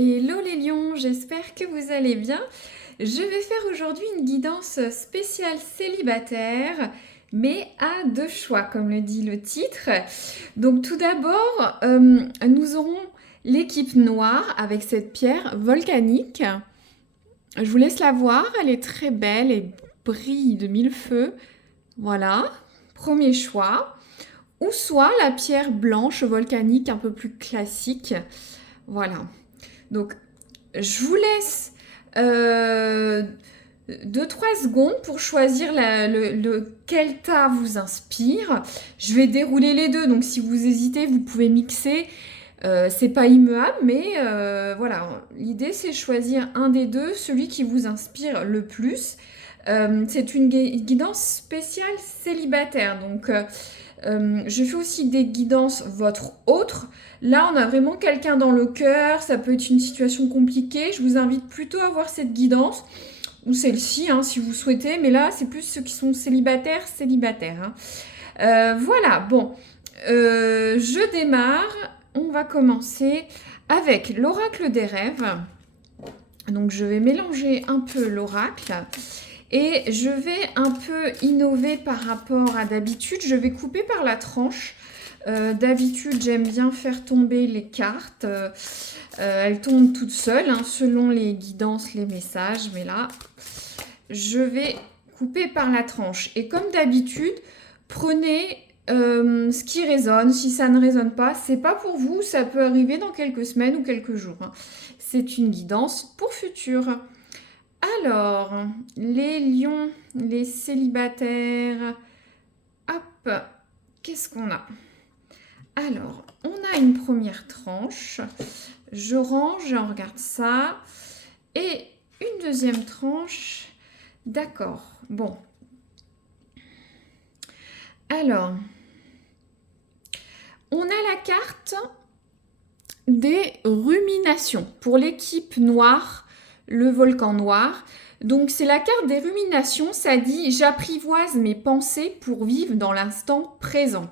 Hello les lions, j'espère que vous allez bien. Je vais faire aujourd'hui une guidance spéciale célibataire, mais à deux choix, comme le dit le titre. Donc tout d'abord, nous aurons l'équipe noire avec cette pierre volcanique. Je vous laisse la voir, elle est très belle et brille de mille feux. Voilà, premier choix. Ou soit la pierre blanche volcanique un peu plus classique. Voilà. Donc, je vous laisse 2-3 secondes pour choisir quel tas vous inspire. Je vais dérouler les deux, donc si vous hésitez, vous pouvez mixer. C'est pas immuable, mais voilà. L'idée, c'est choisir un des deux, celui qui vous inspire le plus. C'est une guidance spéciale célibataire, donc je fais aussi des guidances votre autre. Là, on a vraiment quelqu'un dans le cœur, ça peut être une situation compliquée. Je vous invite plutôt à voir cette guidance, ou celle-ci, hein, si vous souhaitez. Mais là, c'est plus ceux qui sont célibataires, célibataires. Voilà, bon, je démarre. On va commencer avec l'oracle des rêves. Donc, je vais mélanger un peu l'oracle. Et je vais un peu innover par rapport à d'habitude. Je vais couper par la tranche. D'habitude, j'aime bien faire tomber les cartes. Elles tombent toutes seules, hein, selon les guidances, les messages. Mais là, je vais couper par la tranche. Et comme d'habitude, prenez ce qui résonne. Si ça ne résonne pas, c'est pas pour vous. Ça peut arriver dans quelques semaines ou quelques jours, hein. C'est une guidance pour futur. Alors, les lions, les célibataires, hop, qu'est-ce qu'on a? Alors, on a une première tranche, je range, on regarde ça, et une deuxième tranche, d'accord, bon. Alors, on a la carte des ruminations pour l'équipe noire, le volcan noir. Donc c'est la carte des ruminations, ça dit j'apprivoise mes pensées pour vivre dans l'instant présent.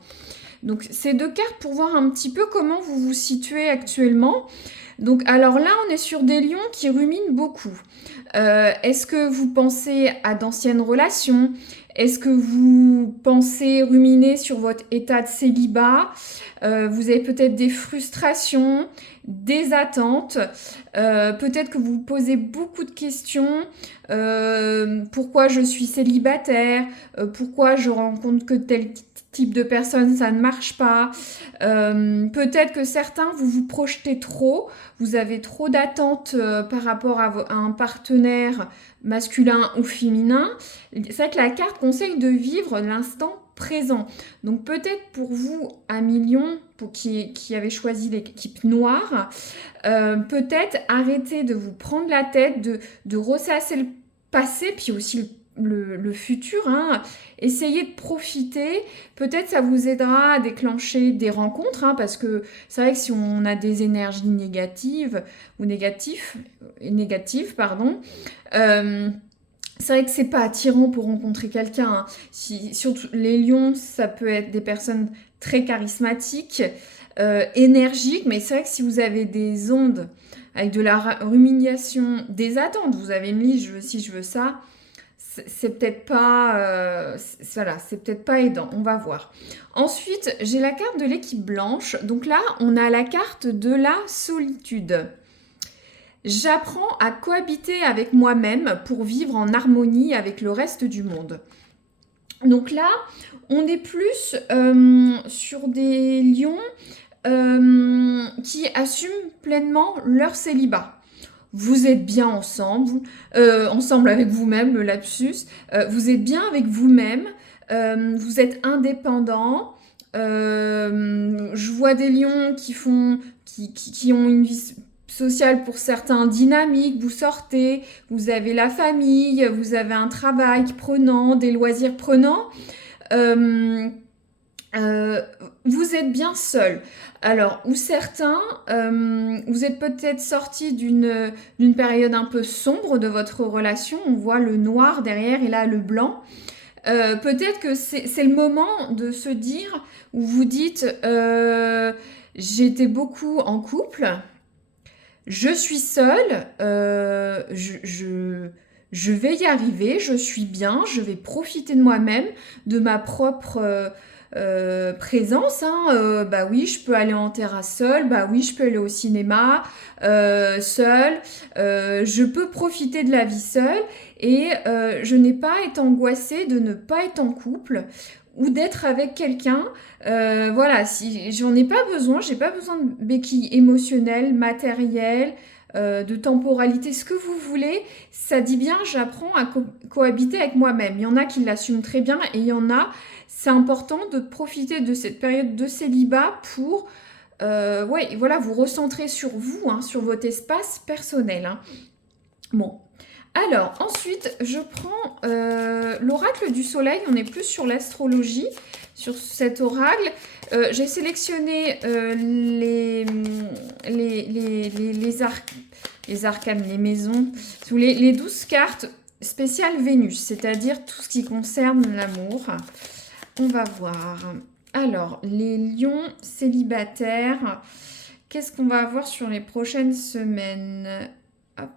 Donc c'est deux cartes pour voir un petit peu comment vous vous situez actuellement. Donc alors là on est sur des lions qui ruminent beaucoup. Est-ce que vous pensez à d'anciennes relations? Est-ce que vous pensez ruminer sur votre état de célibat? Vous avez peut-être des frustrations, des attentes. Peut-être que vous vous posez beaucoup de questions. Pourquoi je suis célibataire? Pourquoi je rencontre que tel type de personne, ça ne marche pas. Peut-être que certains, vous vous projetez trop, vous avez trop d'attentes par rapport à un partenaire masculin ou féminin. C'est vrai que la carte conseille de vivre l'instant présent. Donc peut-être pour vous, un million, pour qui avait choisi l'équipe noire, peut-être arrêter de vous prendre la tête, de ressasser le passé, puis aussi le futur, hein. Essayez de profiter, peut-être ça vous aidera à déclencher des rencontres, hein, parce que c'est vrai que si on a des énergies négatives ou négatives, pardon, c'est vrai que c'est pas attirant pour rencontrer quelqu'un, hein. Surtout les lions, ça peut être des personnes très charismatiques, énergiques, mais c'est vrai que si vous avez des ondes avec de la rumination, des attentes, vous avez une liste, je veux ci, je veux ça, c'est peut-être pas, voilà, c'est peut-être pas aidant. On va voir. Ensuite, j'ai la carte de l'équipe blanche. Donc là, on a la carte de la solitude. J'apprends à cohabiter avec moi-même pour vivre en harmonie avec le reste du monde. Donc là, on est plus sur des lions qui assument pleinement leur célibat. Vous êtes bien ensemble, ensemble avec vous-même, le lapsus. Vous êtes bien avec vous-même, vous êtes indépendant. Je vois des lions qui ont une vie sociale pour certains dynamique. Vous sortez, vous avez la famille, vous avez un travail prenant, des loisirs prenants. Euh, vous êtes bien seul. Alors, ou certains, vous êtes peut-être sorti d'une période un peu sombre de votre relation. On voit le noir derrière et là le blanc. Peut-être que c'est le moment de se dire, où vous dites, j'étais beaucoup en couple, je suis seule, je vais y arriver, je suis bien, je vais profiter de moi-même, de ma propre présence. Hein. Bah oui, je peux aller en terrasse seule, bah oui, je peux aller au cinéma seule, je peux profiter de la vie seule et je n'ai pas à être angoissée de ne pas être en couple ou d'être avec quelqu'un. Voilà, si j'en ai pas besoin, j'ai pas besoin de béquilles émotionnelles, matérielles, de temporalité, ce que vous voulez. Ça dit bien, j'apprends à cohabiter avec moi-même. Il y en a qui l'assument très bien et il y en a, c'est important de profiter de cette période de célibat pour ouais, voilà, vous recentrer sur vous, hein, sur votre espace personnel. Hein. Bon. Alors, ensuite, je prends l'oracle du soleil. On est plus sur l'astrologie, sur cet oracle. J'ai sélectionné les arcanes, les maisons, les 12 cartes spéciales Vénus, c'est-à-dire tout ce qui concerne l'amour. On va voir. Alors, les lions célibataires, qu'est-ce qu'on va avoir sur les prochaines semaines? Hop.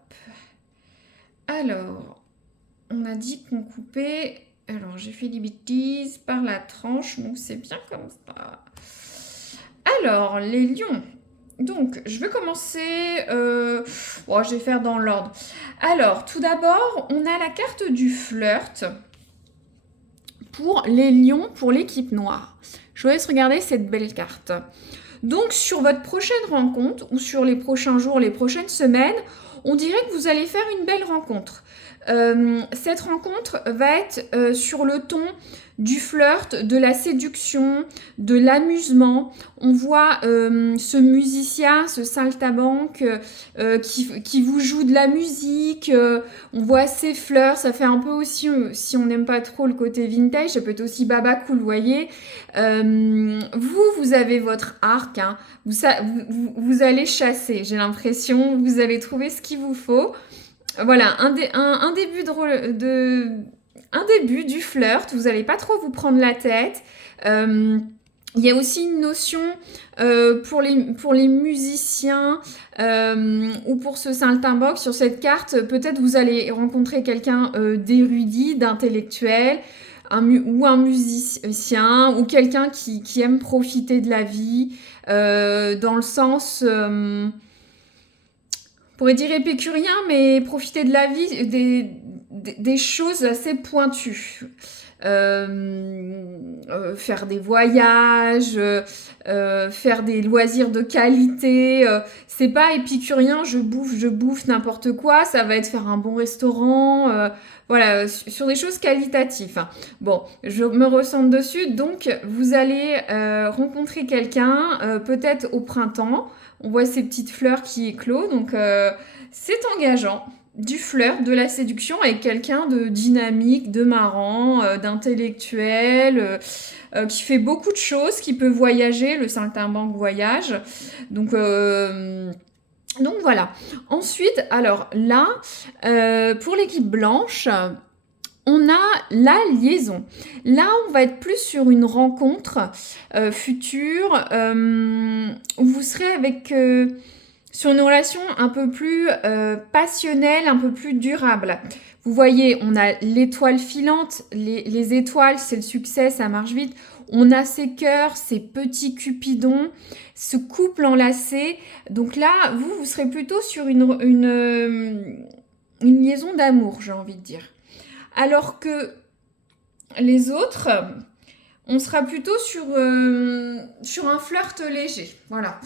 Alors, on a dit qu'on coupait. Alors, j'ai fait des bêtises par la tranche, donc c'est bien comme ça. Alors, les lions. Donc, je vais commencer. Bon, je vais faire dans l'ordre. Alors, tout d'abord, on a la carte du flirt pour les lions, pour l'équipe noire. Je vous laisse regarder cette belle carte. Donc, sur votre prochaine rencontre ou sur les prochains jours, les prochaines semaines, on dirait que vous allez faire une belle rencontre. Cette rencontre va être sur le ton du flirt, de la séduction, de l'amusement. On voit ce musicien, ce saltimbanque qui vous joue de la musique. On voit ses fleurs, ça fait un peu aussi, si on n'aime pas trop le côté vintage, ça peut être aussi baba cool, vous voyez. Vous avez votre arc, hein. Vous allez chasser, j'ai l'impression, vous allez trouver ce qu'il vous faut. Voilà, un début du flirt, vous n'allez pas trop vous prendre la tête. Il y a aussi une notion pour les musiciens ou pour ce saltimbanque sur cette carte. Peut-être vous allez rencontrer quelqu'un d'érudit, d'intellectuel, ou un musicien, ou quelqu'un qui aime profiter de la vie, dans le sens... on pourrait dire épicurien, mais profiter de la vie, des choses assez pointues. Faire des voyages, faire des loisirs de qualité. C'est pas épicurien, je bouffe n'importe quoi. Ça va être faire un bon restaurant. Voilà, sur des choses qualitatives. Bon, je me ressens dessus. Donc, vous allez rencontrer quelqu'un, peut-être au printemps. On voit ces petites fleurs qui éclosent, donc c'est engageant. Du flirt, de la séduction avec quelqu'un de dynamique, de marrant, d'intellectuel, qui fait beaucoup de choses, qui peut voyager, le saltimbanque voyage. Donc voilà. Ensuite, alors là, pour l'équipe blanche, on a la liaison. Là, on va être plus sur une rencontre future où vous serez avec... sur une relation un peu plus passionnelle, un peu plus durable. Vous voyez, on a l'étoile filante. Les étoiles, c'est le succès, ça marche vite. On a ces cœurs, ces petits cupidons, ce couple enlacé. Donc là, vous serez plutôt sur une liaison d'amour, j'ai envie de dire. Alors que les autres, on sera plutôt sur un flirt léger. Voilà.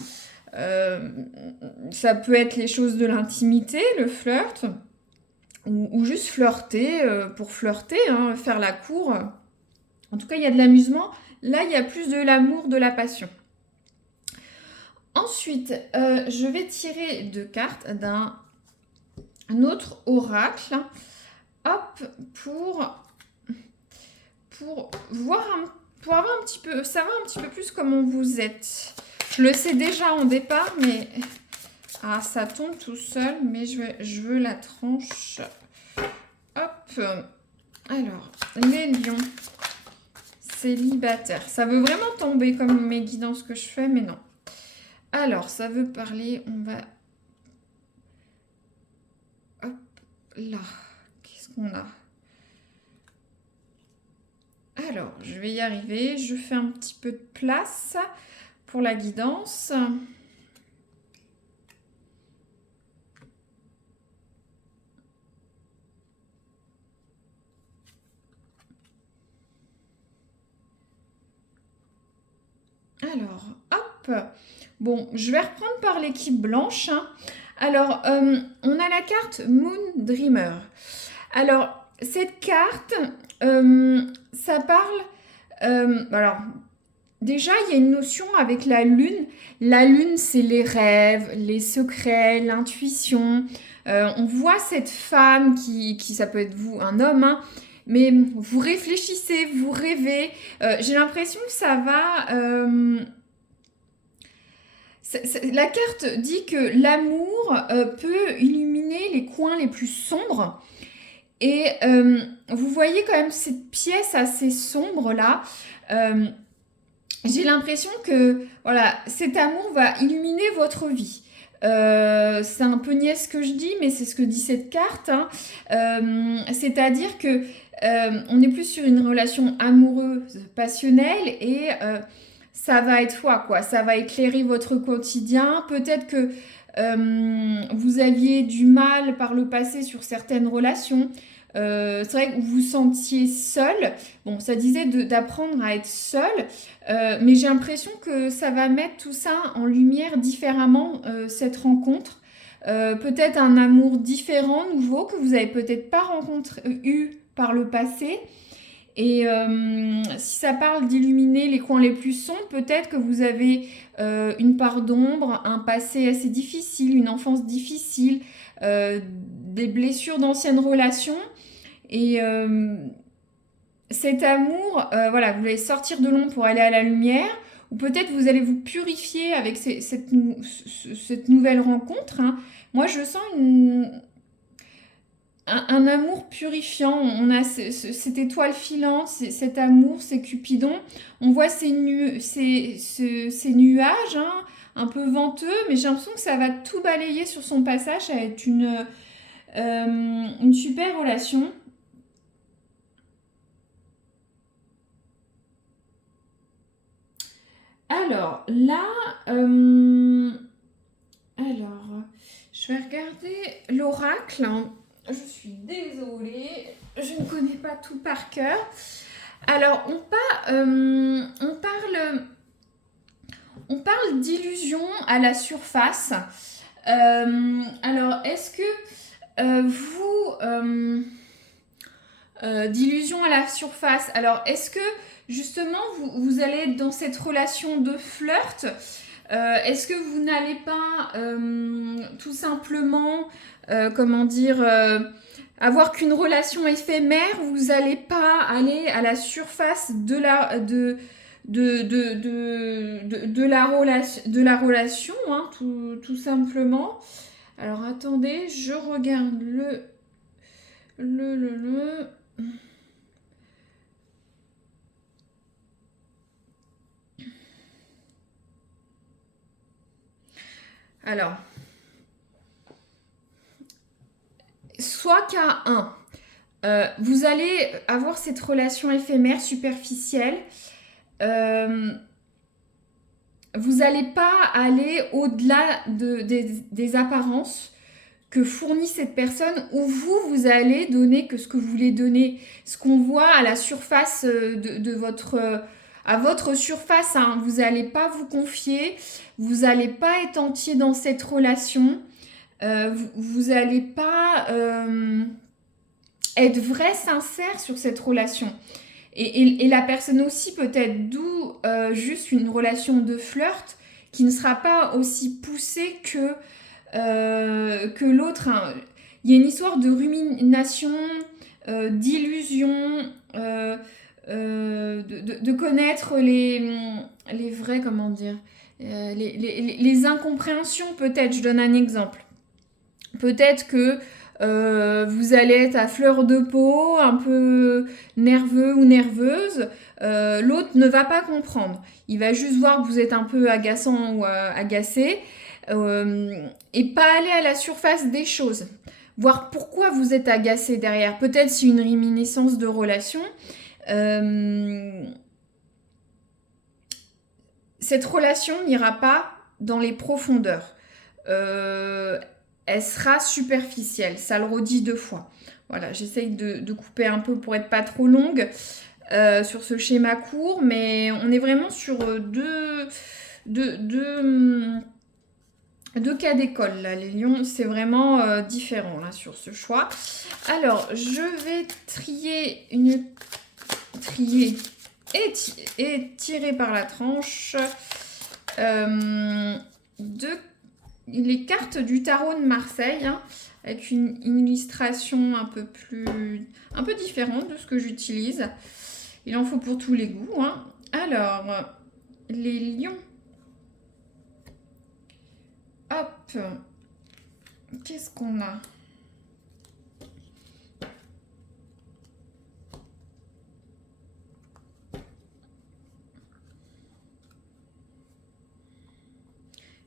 Ça peut être les choses de l'intimité, le flirt, ou juste flirter pour flirter, hein, faire la cour. En tout cas, il y a de l'amusement. Là, il y a plus de l'amour, de la passion. Ensuite, je vais tirer 2 cartes d'un autre oracle. Hop, pour voir pour avoir un petit peu, savoir un petit peu plus comment vous êtes. Je le sais déjà en départ, mais ça tombe tout seul, mais je veux la tranche. Hop. Alors, les lions célibataires. Ça veut vraiment tomber comme mes guidances que je fais, mais non. Alors, ça veut parler, on va là, qu'est-ce qu'on a? Alors, je vais y arriver. Je fais un petit peu de place pour la guidance. Alors, hop. Bon, je vais reprendre par l'équipe blanche, hein. Alors, on a la carte Moon Dreamer. Alors, cette carte, ça parle... alors, déjà, il y a une notion avec la lune. La lune, c'est les rêves, les secrets, l'intuition. On voit cette femme ça peut être vous, un homme, hein, mais vous réfléchissez, vous rêvez. J'ai l'impression que ça va... la carte dit que l'amour peut illuminer les coins les plus sombres. Et vous voyez quand même cette pièce assez sombre là. J'ai l'impression que voilà, cet amour va illuminer votre vie. C'est un peu niais ce que je dis, mais c'est ce que dit cette carte, hein. C'est-à-dire que on est plus sur une relation amoureuse, passionnelle, et ça va être quoi. Ça va éclairer votre quotidien. Peut-être que vous aviez du mal par le passé sur certaines relations. C'est vrai que vous vous sentiez seul. Bon, ça disait d'apprendre à être seul, mais j'ai l'impression que ça va mettre tout ça en lumière différemment, cette rencontre. Peut-être un amour différent, nouveau, que vous n'avez peut-être pas eu par le passé. Et si ça parle d'illuminer les coins les plus sombres, peut-être que vous avez une part d'ombre, un passé assez difficile, une enfance difficile, des blessures d'anciennes relations. Et cet amour, voilà, vous allez sortir de l'ombre pour aller à la lumière, ou peut-être vous allez vous purifier avec cette nouvelle rencontre, hein. Moi, je sens un amour purifiant. On a cette étoile filante, cet amour, ces cupidons. On voit ces nuages, hein, un peu venteux, mais j'ai l'impression que ça va tout balayer sur son passage. Ça va être une super relation. Alors là, je vais regarder l'oracle. Je suis désolée, je ne connais pas tout par cœur. Alors, on parle d'illusion à la surface. Alors, est-ce que d'illusion à la surface, alors est-ce que justement vous allez être dans cette relation de flirt? Est-ce que vous n'allez pas tout simplement, avoir qu'une relation éphémère? Vous n'allez pas aller à la surface de la relation, hein, tout simplement. Alors attendez, je regarde Alors, soit cas 1, vous allez avoir cette relation éphémère, superficielle. Vous n'allez pas aller au-delà des apparences que fournit cette personne, ou vous allez donner que ce que vous voulez donner, ce qu'on voit à la surface à votre surface, hein. Vous n'allez pas vous confier, vous n'allez pas être entier dans cette relation, vous n'allez pas être vrai, sincère sur cette relation. Et la personne aussi peut-être, d'où juste une relation de flirt qui ne sera pas aussi poussée que l'autre, hein. Il y a une histoire de rumination, d'illusion, de connaître les vrais, comment dire, les incompréhensions peut-être. Je donne un exemple. Peut-être que vous allez être à fleur de peau, un peu nerveux ou nerveuse. L'autre ne va pas comprendre. Il va juste voir que vous êtes un peu agaçant ou agacé, et pas aller à la surface des choses. voir pourquoi vous êtes agacé derrière. Peut-être c'est une réminiscence de relation. Cette relation n'ira pas dans les profondeurs. Elle sera superficielle. Ça le redit 2 fois. Voilà, j'essaye de couper un peu pour être pas trop longue sur ce schéma court, mais on est vraiment sur deux cas d'école là. Les lions, c'est vraiment différent là sur ce choix. Alors, je vais trier et tirer par la tranche les cartes du tarot de Marseille, hein, avec une illustration un peu différente de ce que j'utilise. Il en faut pour tous les goûts, hein. Alors, les lions. Hop. Qu'est-ce qu'on a ?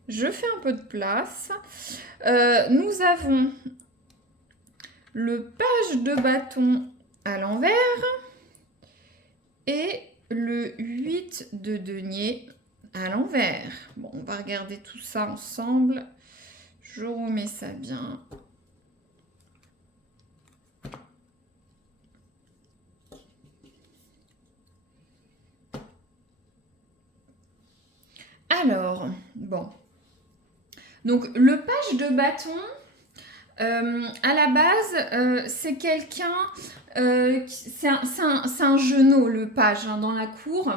Je fais un peu de place. Nous avons le page de bâton à l'envers et le 8 de denier à l'envers. Bon, on va regarder tout ça ensemble. Je remets ça bien. Alors, bon. Donc, le page de bâton, à la base, c'est quelqu'un... c'est un genou, le page, hein, dans la cour.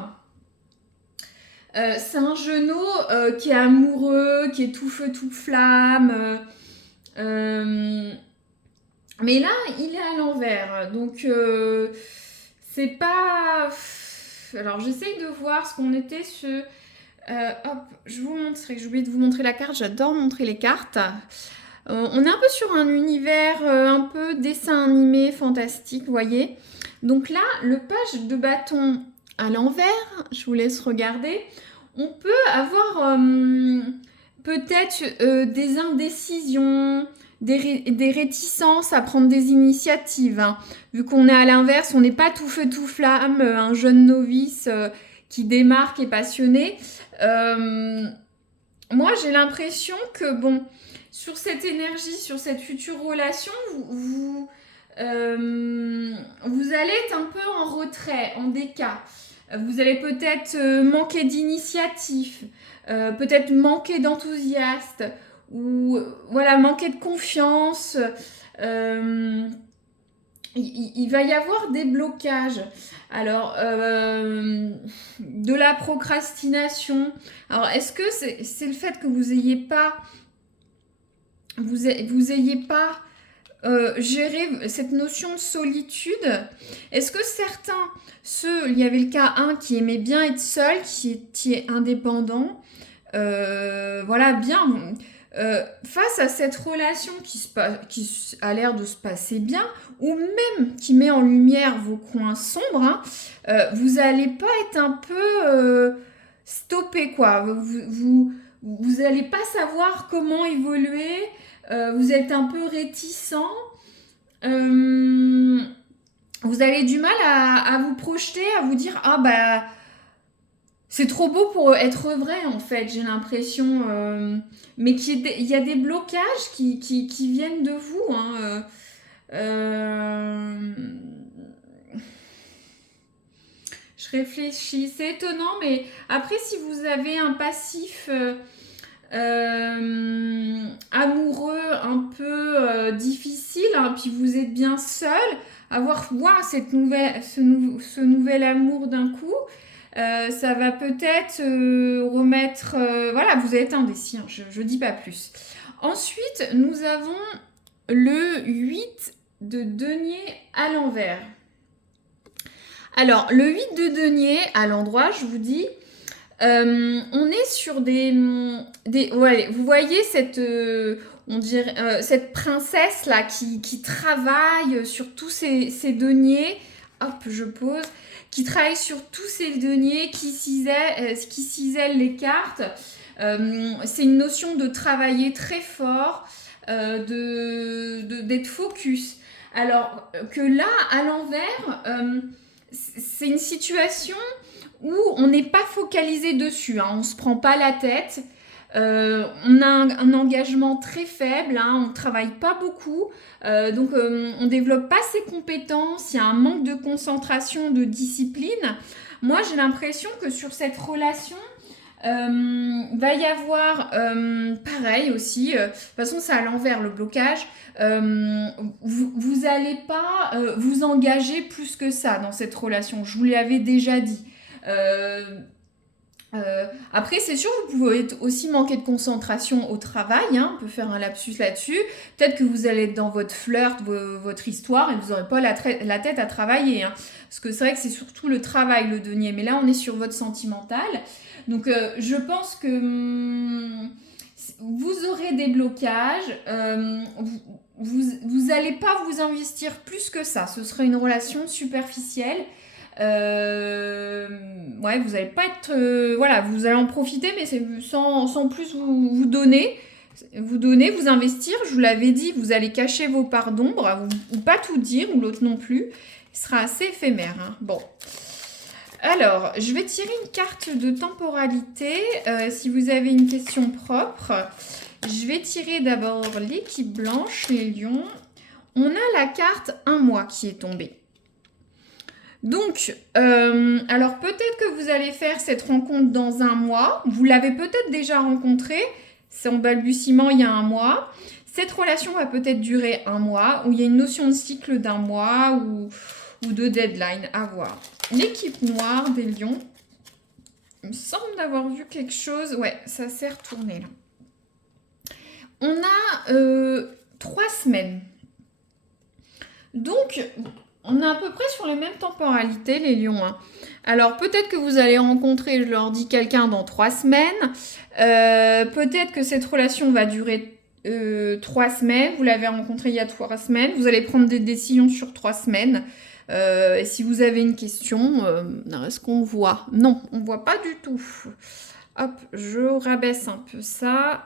C'est un genou qui est amoureux, qui est tout feu, tout flamme. Mais là, il est à l'envers. Donc, c'est pas... Alors, j'essaye de voir ce qu'on était sur... hop, je vous montrerai. J'ai oublié de vous montrer la carte. J'adore montrer les cartes. On est un peu sur un univers un peu dessin animé, fantastique, vous voyez. Donc là, le page de bâton à l'envers, je vous laisse regarder. On peut avoir peut-être des indécisions, des réticences à prendre des initiatives. Hein. Vu qu'on est à l'inverse, on n'est pas tout feu, tout flamme, un jeune novice qui démarre, qui est passionné. Moi, j'ai l'impression que, bon, sur cette énergie, sur cette future relation, vous allez être un peu en retrait, en décalage. Vous allez peut-être manquer d'initiative, peut-être manquer d'enthousiasme, ou voilà, manquer de confiance. Il va y avoir des blocages. Alors, de la procrastination. Alors, est-ce que c'est le fait que vous ayez pas gérer cette notion de solitude? Est-ce que certains, il y avait le cas 1 qui aimait bien être seul, qui est indépendant, voilà, bien, face à cette relation qui a l'air de se passer bien, ou même qui met en lumière vos coins sombres, hein, vous n'allez pas être un peu stoppé, quoi. Vous n'allez pas savoir comment évoluer. Vous êtes un peu réticent. Vous avez du mal à vous projeter, à vous dire « Ah bah, c'est trop beau pour être vrai, en fait, j'ai l'impression. » Mais il y a des blocages qui viennent de vous. Hein. Je réfléchis, c'est étonnant, mais après, si vous avez un passif... amoureux un peu difficile, hein, puis vous êtes bien seul, avoir ce nouvel amour d'un coup, ça va peut-être remettre... voilà, vous êtes indécis, hein, je dis pas plus. Ensuite, nous avons le 8 de denier à l'envers. Alors, le 8 de denier à l'endroit, je vous dis... on est sur ouais, vous voyez cette, cette princesse là qui travaille sur tous ces deniers. Hop, je pose. Qui travaille sur tous ces deniers, qui cisèle les cartes. C'est une notion de travailler très fort. d'être focus. Alors que là, à l'envers, c'est une situation où on n'est pas focalisé dessus, hein, on ne se prend pas la tête. On a un engagement très faible, hein, on ne travaille pas beaucoup, donc on ne développe pas ses compétences, il y a un manque de concentration, de discipline. Moi, j'ai l'impression que sur cette relation, va y avoir pareil aussi, de toute façon c'est à l'envers le blocage, vous allez pas vous engager plus que ça dans cette relation, je vous l'avais déjà dit. Euh, Après, c'est sûr, vous pouvez aussi manquer de concentration au travail, hein, on peut faire un lapsus là-dessus. Peut-être que vous allez être dans votre flirt, votre histoire, et vous n'aurez pas la tête à travailler. Hein, parce que c'est vrai que c'est surtout le travail, le denier. Mais là, on est sur votre sentimental. Donc, je pense que vous aurez des blocages. Vous n'allez pas vous investir plus que ça. Ce serait une relation superficielle. Ouais, vous allez pas être, voilà, vous allez en profiter, mais c'est sans plus vous donner, vous investir. Je vous l'avais dit, vous allez cacher vos parts d'ombre, ou pas tout dire, ou l'autre non plus. Il sera assez éphémère. Hein. Bon. Alors, je vais tirer une carte de temporalité. Si vous avez une question propre, je vais tirer d'abord l'équipe blanche, les lions. On a la carte 1 mois qui est tombée. Donc, alors peut-être que vous allez faire cette rencontre dans 1 mois. Vous l'avez peut-être déjà rencontré. C'est en balbutiement il y a 1 mois. Cette relation va peut-être durer 1 mois, où il y a une notion de cycle d'1 mois ou de deadline à voir. L'équipe noire des lions. Il me semble d'avoir vu quelque chose. Ouais, ça s'est retourné là. On a 3 semaines. Donc, on est à peu près sur les mêmes temporalités, les lions. Hein. Alors, peut-être que vous allez rencontrer, je leur dis, quelqu'un dans 3 semaines. Peut-être que cette relation va durer 3 semaines. Vous l'avez rencontré il y a 3 semaines. Vous allez prendre des décisions sur 3 semaines. Et si vous avez une question, est-ce qu'on voit? Non, on ne voit pas du tout. Hop, je rabaisse un peu ça.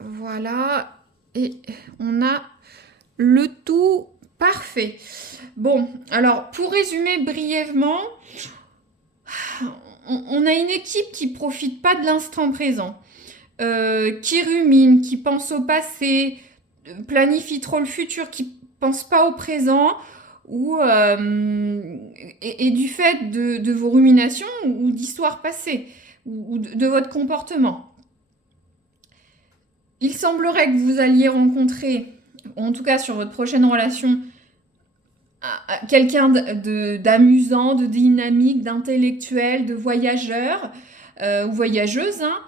Voilà. Et on a le tout parfait. Bon, alors pour résumer brièvement, on a une équipe qui ne profite pas de l'instant présent, qui rumine, qui pense au passé, planifie trop le futur, qui ne pense pas au présent, et du fait de vos ruminations ou d'histoires passées, ou de votre comportement. Il semblerait que vous alliez rencontrer, en tout cas sur votre prochaine relation, quelqu'un d'amusant, de dynamique, d'intellectuel, de voyageur ou voyageuse. Hein.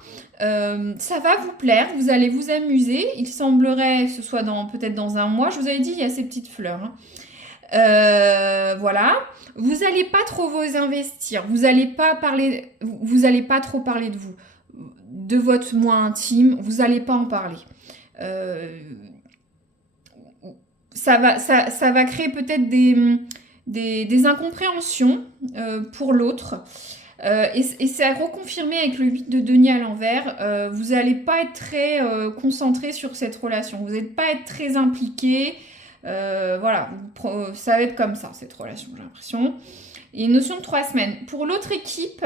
Ça va vous plaire, vous allez vous amuser. Il semblerait que ce soit peut-être dans 1 mois. Je vous avais dit, il y a ces petites fleurs. Hein. Voilà. Vous n'allez pas trop vous investir. Vous n'allez pas trop parler de vous, de votre moi intime. Vous n'allez pas en parler. Ça va créer peut-être des incompréhensions pour l'autre. Et c'est à reconfirmer avec le 8 de denier à l'envers. Vous n'allez pas être très concentré sur cette relation. Vous n'allez pas être très impliqué. Voilà, ça va être comme ça, cette relation, j'ai l'impression. Et une notion de 3 semaines. Pour l'autre équipe,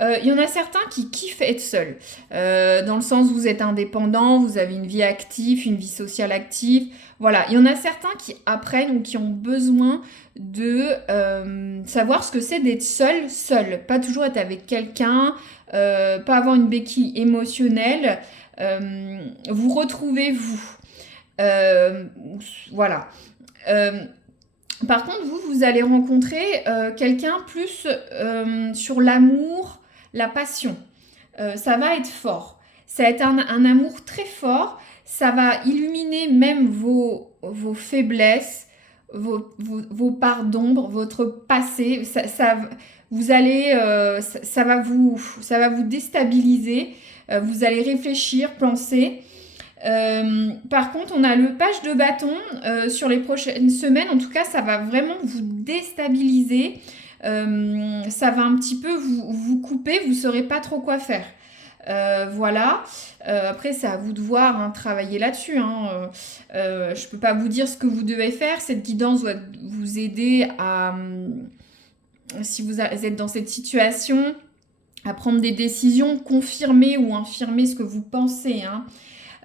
il y en a certains qui kiffent être seuls. Dans le sens où vous êtes indépendant, vous avez une vie active, une vie sociale active. Voilà, il y en a certains qui apprennent ou qui ont besoin de savoir ce que c'est d'être seul. Pas toujours être avec quelqu'un, pas avoir une béquille émotionnelle. Vous retrouvez vous. Voilà. Par contre, vous allez rencontrer quelqu'un plus sur l'amour, la passion. Ça va être fort. Ça va être un amour très fort. Ça va illuminer même vos faiblesses, vos parts d'ombre, votre passé. Ça va vous déstabiliser. Vous allez réfléchir, penser. Par contre, on a le page de bâton sur les prochaines semaines. En tout cas, ça va vraiment vous déstabiliser. Ça va un petit peu vous couper. Vous ne saurez pas trop quoi faire. Voilà. Après, c'est à vous de voir, hein, travailler là-dessus. Hein. Je peux pas vous dire ce que vous devez faire. Cette guidance doit vous aider à, si vous êtes dans cette situation, à prendre des décisions, confirmer ou infirmer ce que vous pensez. Hein.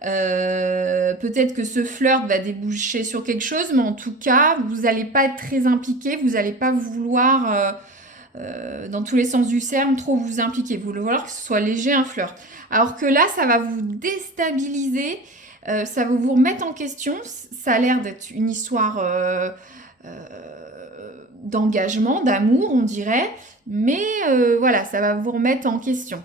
Peut-être que ce flirt va déboucher sur quelque chose, mais en tout cas, vous n'allez pas être très impliqué, vous n'allez pas vouloir, dans tous les sens du terme, trop vous impliquer. Vous voulez vouloir que ce soit léger, un flirt. Alors que là, ça va vous déstabiliser, ça va vous remettre en question. Ça a l'air d'être une histoire d'engagement, d'amour, on dirait, mais voilà, ça va vous remettre en question.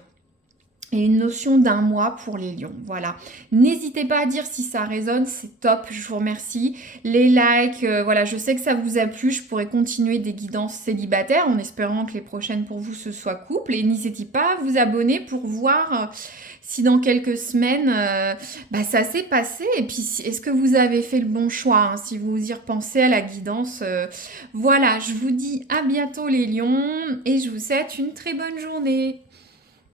Et une notion d'un mois pour les lions. Voilà. N'hésitez pas à dire si ça résonne, c'est top, je vous remercie. Les likes, voilà, je sais que ça vous a plu, je pourrais continuer des guidances célibataires en espérant que les prochaines pour vous ce soit couple. Et n'hésitez pas à vous abonner pour voir si dans quelques semaines ça s'est passé. Et puis est-ce que vous avez fait le bon choix, hein, si vous y repensez à la guidance. Voilà, je vous dis à bientôt les lions et je vous souhaite une très bonne journée.